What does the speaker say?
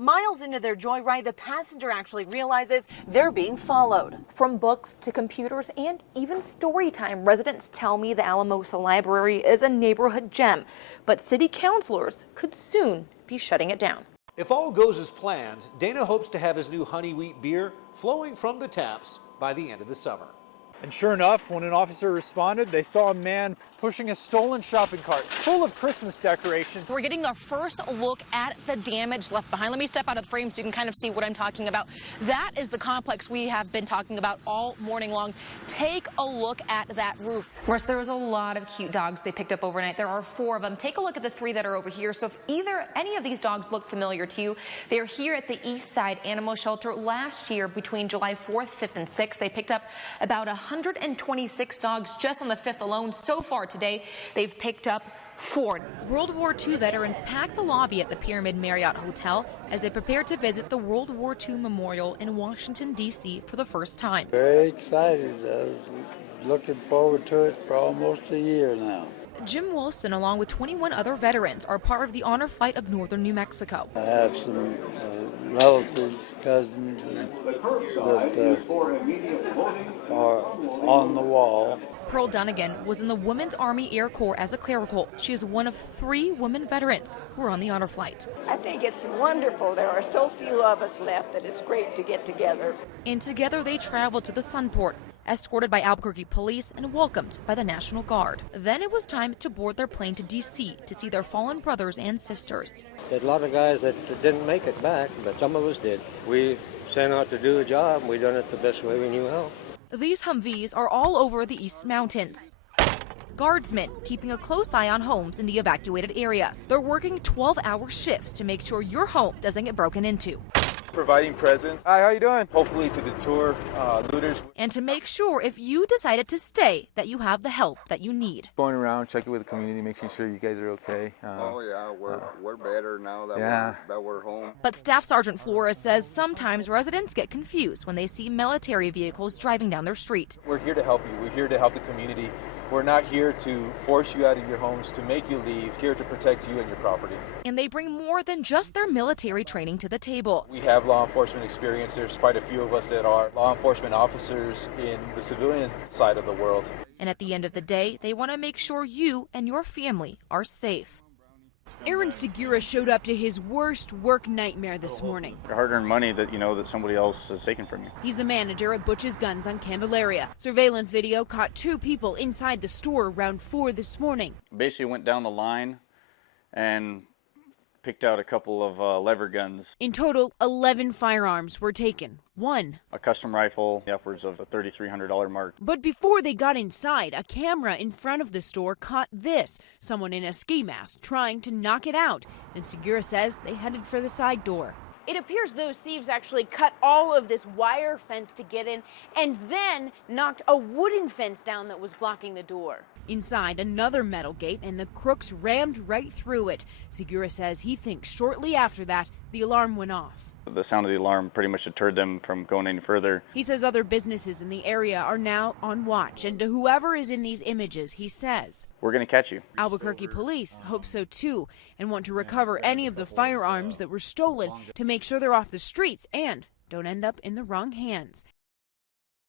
Miles into their joyride, the passenger actually realizes they're being followed. From books to computers and even story time, residents tell me the Alamosa Library is a neighborhood gem, but city councilors could soon be shutting it down. If all goes as planned, Dana hopes to have his new honey wheat beer flowing from the taps by the end of the summer. And sure enough, when an officer responded, they saw a man pushing a stolen shopping cart full of Christmas decorations. We're getting our first look at the damage left behind. Let me step out of the frame so you can kind of see what I'm talking about. That is the complex we have been talking about all morning long. Take a look at that roof. Russ, there was a lot of cute dogs they picked up overnight. There are 4 of them. Take a look at the 3 that are over here. So if any of these dogs look familiar to you, they are here at the East Side Animal Shelter. Last year, between July 4th, 5th, and 6th, they picked up about 126 dogs just on the 5th alone. So far today, they've picked up 4. World War II veterans packed the lobby at the Pyramid Marriott Hotel as they prepare to visit the World War II Memorial in Washington, D.C. for the first time. Very excited. I was looking forward to it for almost a year now. Jim Wilson, along with 21 other veterans, are part of the honor flight of northern New Mexico. I have some relatives, cousins that are on the wall. Pearl Dunnigan was in the Women's Army Air Corps as a clerical. She is one of 3 women veterans who are on the honor flight. I think it's wonderful. There are so few of us left that it's great to get together. And together they traveled to the Sunport, escorted by Albuquerque police and welcomed by the National Guard. Then it was time to board their plane to D.C. to see their fallen brothers and sisters. There's a lot of guys that didn't make it back, but some of us did. We sent out to do a job, and we done it the best way we knew how. These Humvees are all over the East Mountains. Guardsmen keeping a close eye on homes in the evacuated areas. They're working 12-hour shifts to make sure your home doesn't get broken into. Providing presents. Hi, how you doing? Hopefully to deter looters. And to make sure if you decided to stay that you have the help that you need. Going around, checking with the community, making sure you guys are okay. Oh yeah, we're better now that, we're home. But Staff Sergeant Flores says sometimes residents get confused when they see military vehicles driving down their street. We're here to help you. We're here to help the community. We're not here to force you out of your homes, to make you leave, here to protect you and your property. And they bring more than just their military training to the table. We have law enforcement experience. There's quite a few of us that are law enforcement officers in the civilian side of the world. And at the end of the day, they want to make sure you and your family are safe. Aaron Segura showed up to his worst work nightmare this morning. Your hard-earned money that you know that somebody else has taken from you. He's the manager at Butch's Guns on Candelaria. Surveillance video caught 2 people inside the store around 4 this morning. Basically went down the line and picked out a couple of lever guns. In total, 11 firearms were taken. 1. A custom rifle, upwards of a $3,300 mark. But before they got inside, a camera in front of the store caught this. Someone in a ski mask trying to knock it out. And Segura says they headed for the side door. It appears those thieves actually cut all of this wire fence to get in and then knocked a wooden fence down that was blocking the door. Inside, another metal gate, and the crooks rammed right through it. Segura says he thinks shortly after that, the alarm went off. The sound of the alarm pretty much deterred them from going any further. He says other businesses in the area are now on watch, and to whoever is in these images, he says, we're going to catch you. Albuquerque police hope so too, and want to recover any of the firearms that were stolen to make sure they're off the streets and don't end up in the wrong hands.